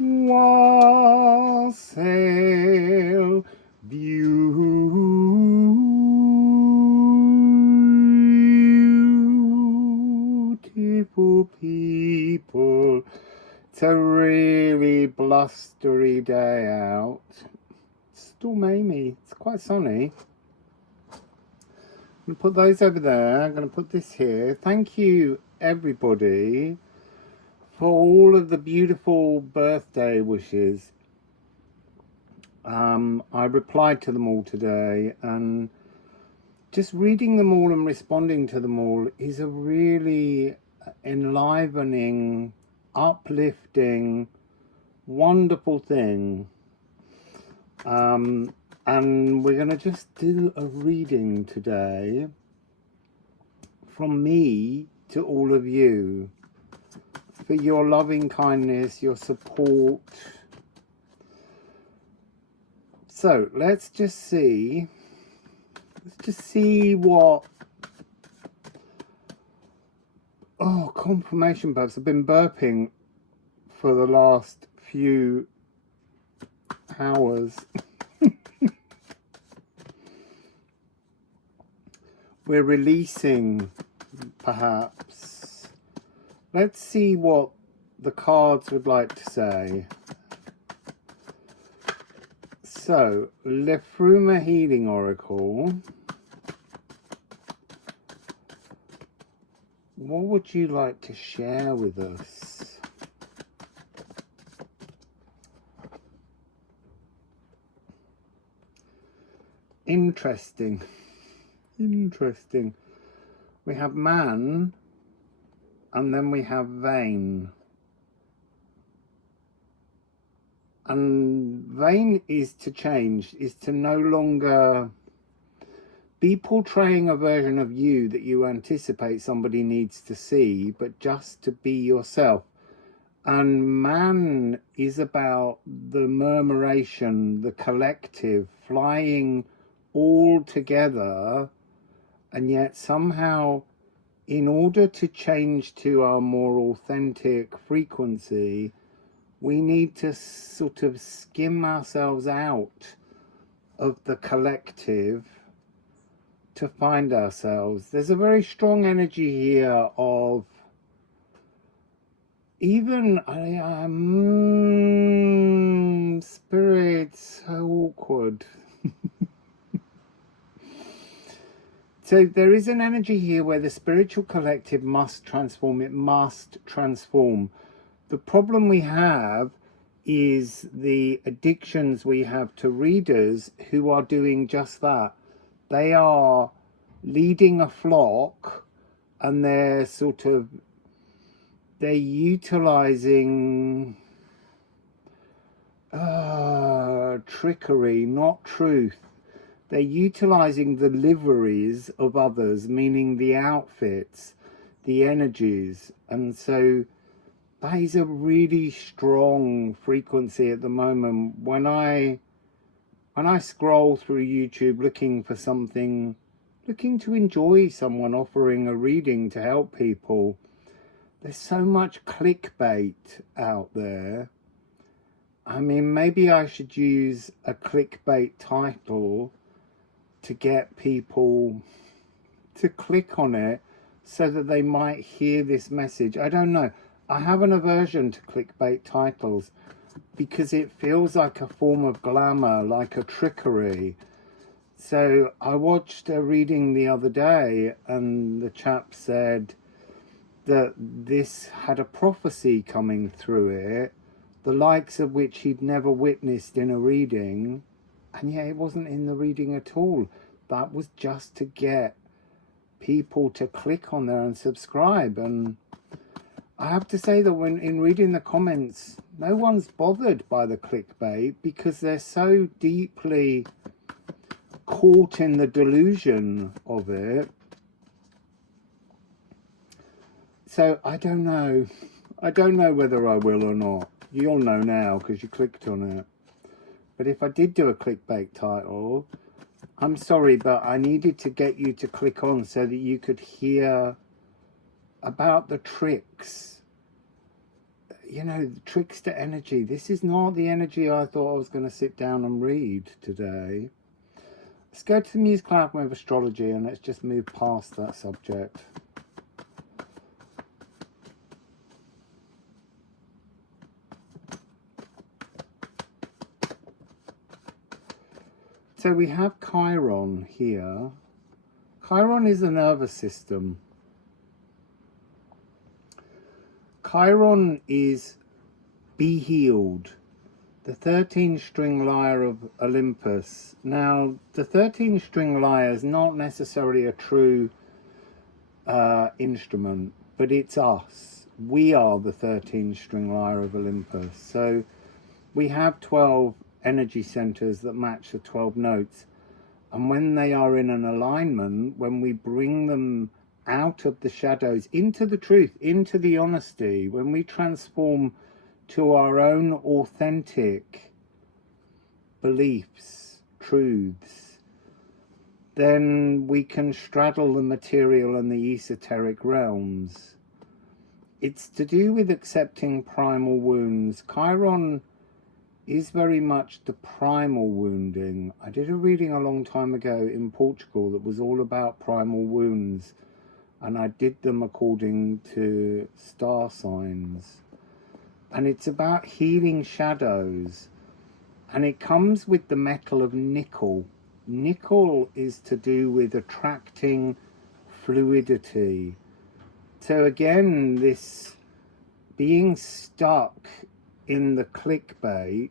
Wassail, beautiful people. It's a really blustery day out. Stormy, it's quite sunny. I'm going to put those over there. I'm going to put this here. Thank you, everybody, for all of the beautiful birthday wishes. I replied to them all today, and just reading them all and responding to them all is a really enlivening, uplifting, wonderful thing. And we're going to just do a reading today from me to all of you for your loving kindness, your support. So let's just see what, confirmation burps. I've been burping for the last few hours. We're releasing, perhaps. Let's see what the cards would like to say. So, Liffruma Healing Oracle. What would you like to share with us? Interesting. We have man, and then we have vain. And vain is to change, is to no longer be portraying a version of you that you anticipate somebody needs to see, but just to be yourself. And man is about the murmuration, the collective, flying all together, and yet somehow, in order to change to our more authentic frequency, we need to sort of skim ourselves out of the collective to find ourselves. There's a very strong energy here of even spirit, so awkward. So there is an energy here where the spiritual collective must transform. It must transform. The problem we have is the addictions we have to readers who are doing just that. They are leading a flock, and they're utilizing trickery, not truth. They're utilizing the liveries of others, meaning the outfits, the energies. And so that is a really strong frequency at the moment. When I scroll through YouTube looking for something, looking to enjoy someone offering a reading to help people, there's so much clickbait out there. I mean, maybe I should use a clickbait title to get people to click on it so that they might hear this message. I don't know. I have an aversion to clickbait titles because it feels like a form of glamour, like a trickery. So I watched a reading the other day, and the chap said that this had a prophecy coming through it, the likes of which he'd never witnessed in a reading, and yet it wasn't in the reading at all. That was just to get people to click on there and subscribe. And I have to say that when in reading the comments, no one's bothered by the clickbait because they're so deeply caught in the delusion of it. So I don't know. I don't know whether I will or not. You'll know now because you clicked on it. But if I did do a clickbait title, I'm sorry, but I needed to get you to click on so that you could hear about the tricks. you know, the trickster energy. This is not the energy I thought I was going to sit down and read today. Let's go to the musical Alchemy of Astrology and let's just move past that subject. So we have Chiron here. Chiron is the nervous system. Chiron is be healed, the 13-string lyre of Olympus. Now, the 13-string lyre is not necessarily a true instrument, but it's us. We are the 13-string lyre of Olympus. So we have 12 energy centers that match the 12 notes. And when they are in an alignment, when we bring them out of the shadows into the truth, into the honesty, when we transform to our own authentic beliefs, truths, then we can straddle the material and the esoteric realms. It's to do with accepting primal wounds. Chiron is very much the primal wounding. I did a reading a long time ago in Portugal that was all about primal wounds, and I did them according to star signs. And it's about healing shadows, and it comes with the metal of nickel. Nickel is to do with attracting fluidity. So again, this being stuck in the clickbait,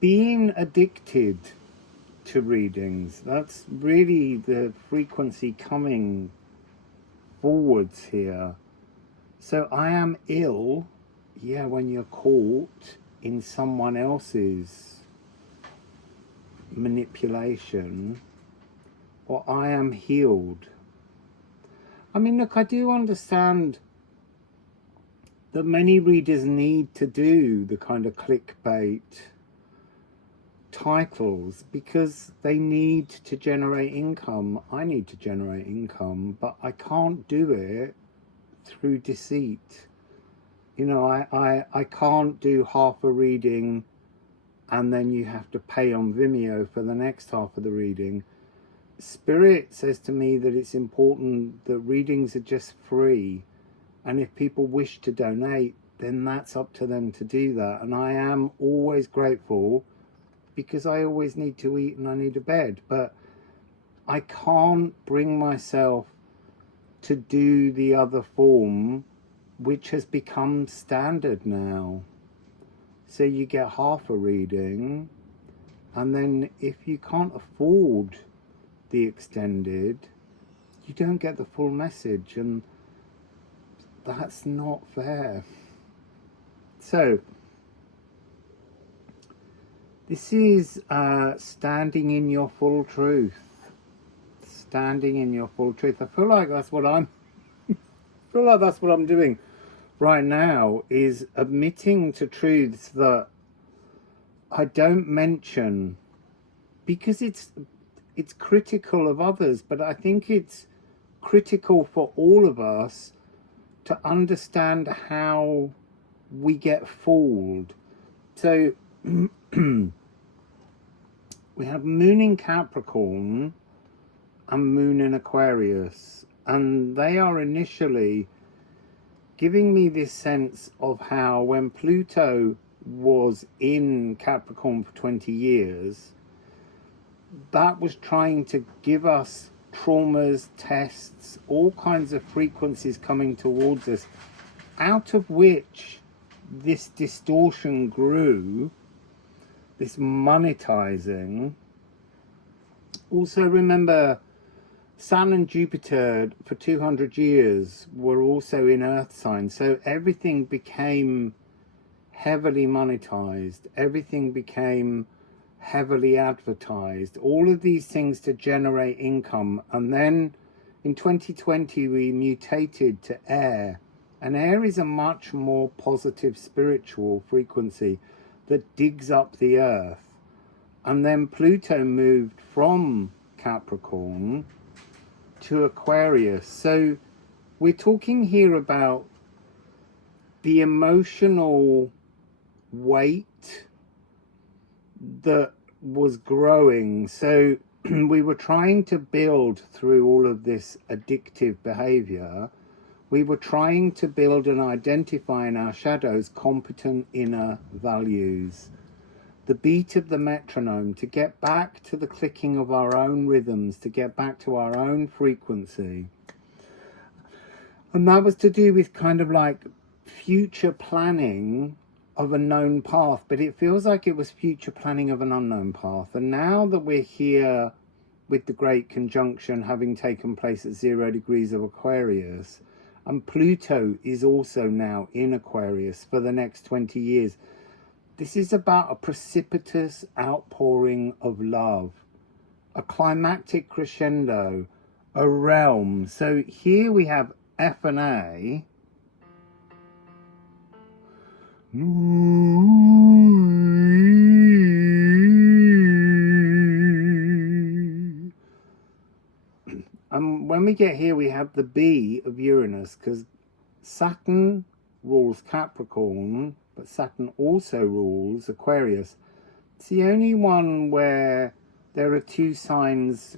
being addicted to readings, that's really the frequency coming forwards here. So I am ill, yeah, when you're caught in someone else's manipulation, or I am healed. I mean, look, I do understand that many readers need to do the kind of clickbait titles because they need to generate income. I need to generate income, but I can't do it through deceit. You know, I can't do half a reading and then you have to pay on Vimeo for the next half of the reading. Spirit says to me that it's important that readings are just free. And if people wish to donate, then that's up to them to do that. And I am always grateful because I always need to eat and I need a bed. But I can't bring myself to do the other form, which has become standard now. So you get half a reading, and then if you can't afford the extended, you don't get the full message. And that's not fair. So this is standing in your full truth. Standing in your full truth. I feel like that's what I'm doing right now, is admitting to truths that I don't mention because it's critical of others, but I think it's critical for all of us to understand how we get fooled. So we have Moon in Capricorn and Moon in Aquarius, and they are initially giving me this sense of how when Pluto was in Capricorn for 20 years, that was trying to give us traumas, tests, all kinds of frequencies coming towards us, out of which this distortion grew, this monetizing. Also remember, Sun and Jupiter for 200 years were also in Earth signs, so everything became heavily monetized, everything became heavily advertised, all of these things to generate income. And then in 2020 we mutated to air, and air is a much more positive spiritual frequency that digs up the earth. And then Pluto moved from Capricorn to Aquarius. So we're talking here about the emotional weight that was growing. So we were trying to build through all of this addictive behavior. We were trying to build and identify in our shadows competent inner values. The beat of the metronome, to get back to the clicking of our own rhythms, to get back to our own frequency. And that was to do with kind of like future planning of a known path, but it feels like it was future planning of an unknown path. And now that we're here with the great conjunction having taken place at 0 degrees of Aquarius, and Pluto is also now in Aquarius for the next 20 years, this is about a precipitous outpouring of love, a climactic crescendo, a realm. So here we have F and A. And when we get here, we have the B of Uranus, because Saturn rules Capricorn, but Saturn also rules Aquarius. It's the only one where there are two signs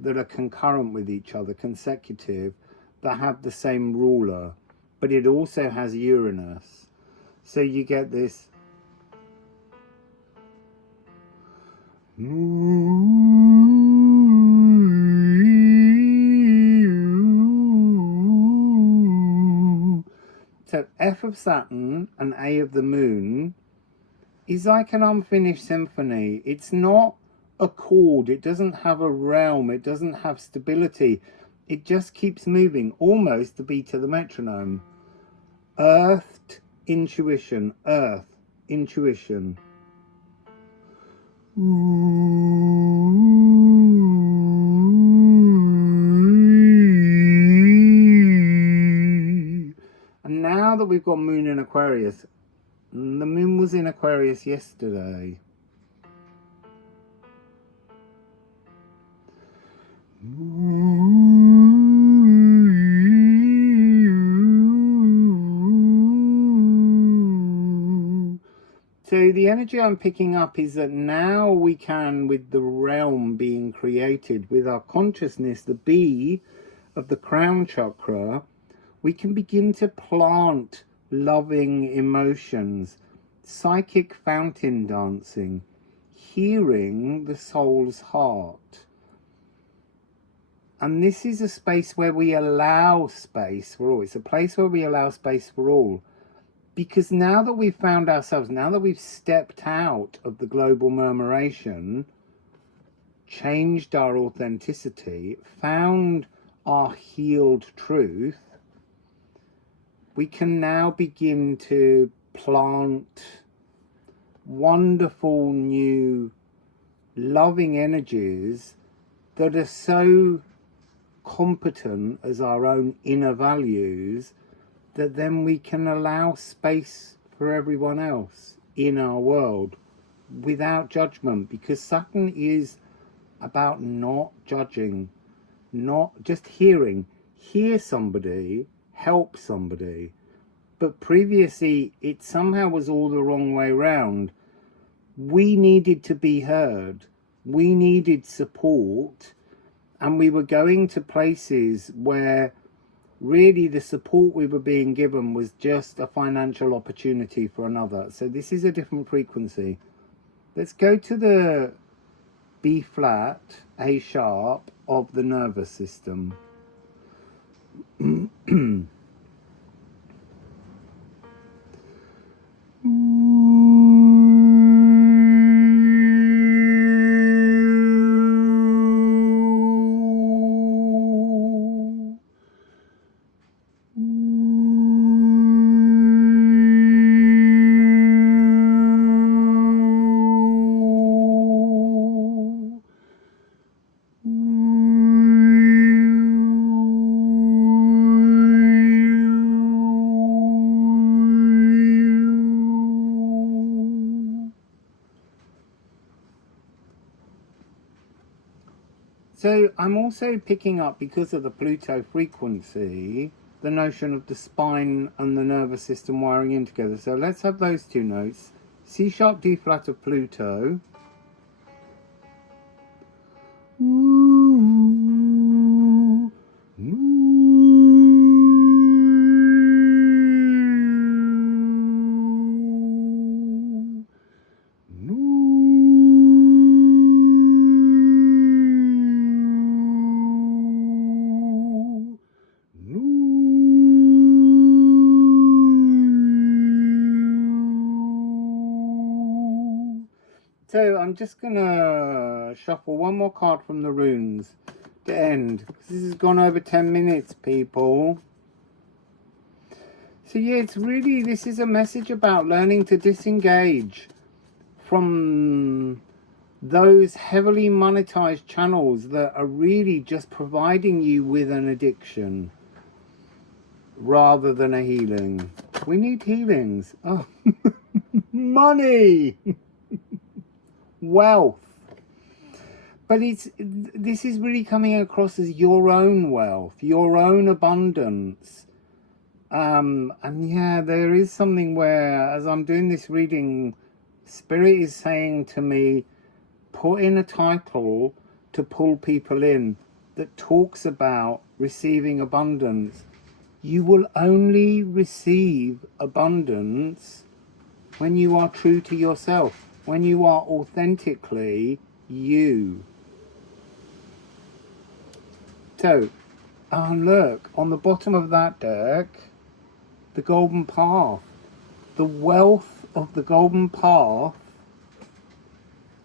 that are concurrent with each other, consecutive, that have the same ruler, but it also has Uranus. So you get this so F of Saturn and A of the Moon is like an unfinished symphony. It's not a chord, it doesn't have a realm, it doesn't have stability. It just keeps moving, almost the beat of the metronome. Earthed intuition, earth, intuition. And now that we've got Moon in Aquarius, the Moon was in Aquarius yesterday. So the energy I'm picking up is that now we can, with the realm being created, with our consciousness, the B of the crown chakra, we can begin to plant loving emotions, psychic fountain dancing, hearing the soul's heart. And this is a space where we allow space for all. It's a place where we allow space for all. Because now that we've found ourselves, now that we've stepped out of the global murmuration, changed our authenticity, found our healed truth, we can now begin to plant wonderful new loving energies that are so competent as our own inner values, that then we can allow space for everyone else in our world without judgment, because Saturn is about not judging, not just hearing. Hear somebody, help somebody. But previously it somehow was all the wrong way round. We needed to be heard, we needed support, and we were going to places where really the support we were being given was just a financial opportunity for another. So this is a different frequency. Let's go to the B flat, A sharp of the nervous system. So I'm also picking up, because of the Pluto frequency, the notion of the spine and the nervous system wiring in together. So let's have those two notes. C sharp, D flat of Pluto. So I'm just gonna shuffle one more card from the runes to end, because this has gone over 10 minutes, people. So yeah, it's really, this is a message about learning to disengage from those heavily monetized channels that are really just providing you with an addiction rather than a healing. We need healings. Oh, money, wealth. But this is really coming across as your own wealth, your own abundance. And yeah, there is something where, as I'm doing this reading, Spirit is saying to me, put in a title to pull people in that talks about receiving abundance. You will only receive abundance when you are true to yourself, when you are authentically you. So, look, on the bottom of that deck, the golden path. The wealth of the golden path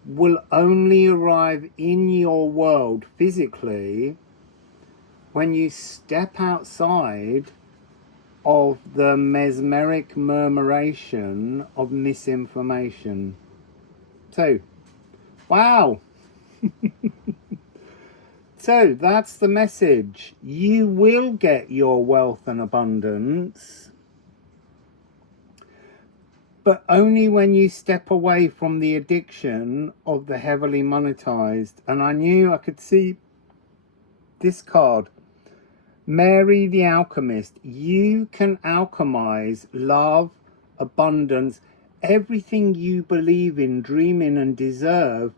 will only arrive in your world physically when you step outside of the mesmeric murmuration of misinformation. So, wow. So that's the message. You will get your wealth and abundance, but only when you step away from the addiction of the heavily monetized. And I knew I could see this card, Mary the Alchemist. You can alchemize love, abundance, everything you believe in, dream in, and deserve,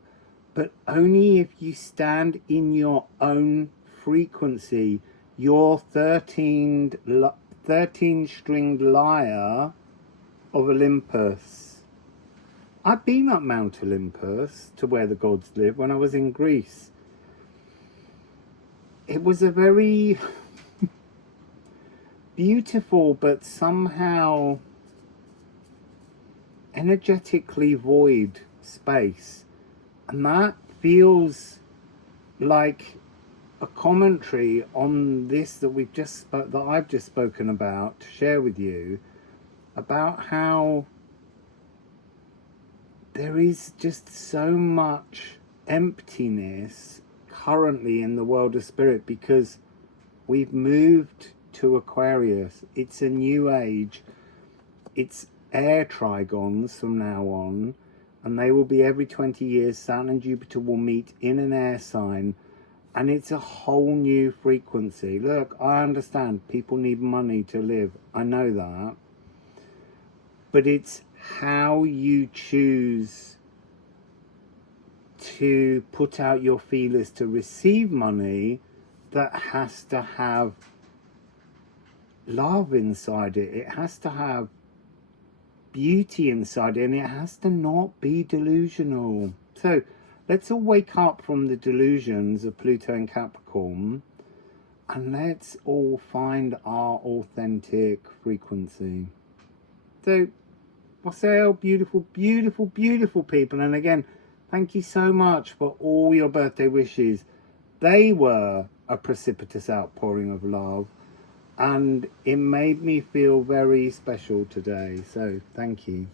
but only if you stand in your own frequency, your 13-stringed lyre of Olympus. I've been up Mount Olympus, to where the gods live, when I was in Greece. It was a very beautiful but somehow energetically void space. And that feels like a commentary on this that I've just spoken about, to share with you, about how there is just so much emptiness currently in the world of spirit, because we've moved to Aquarius. It's a new age. It's air trigons from now on, and they will be every 20 years. Saturn and Jupiter will meet in an air sign, and it's a whole new frequency. Look, I understand people need money to live. I know that. But it's how you choose to put out your feelers to receive money that has to have love inside it. It has to have beauty inside it, and it has to not be delusional. So let's all wake up from the delusions of Pluto and Capricorn, and let's all find our authentic frequency. So Wassail, beautiful, beautiful, beautiful people. And again, thank you so much for all your birthday wishes. They were a precipitous outpouring of love, and it made me feel very special today. So thank you.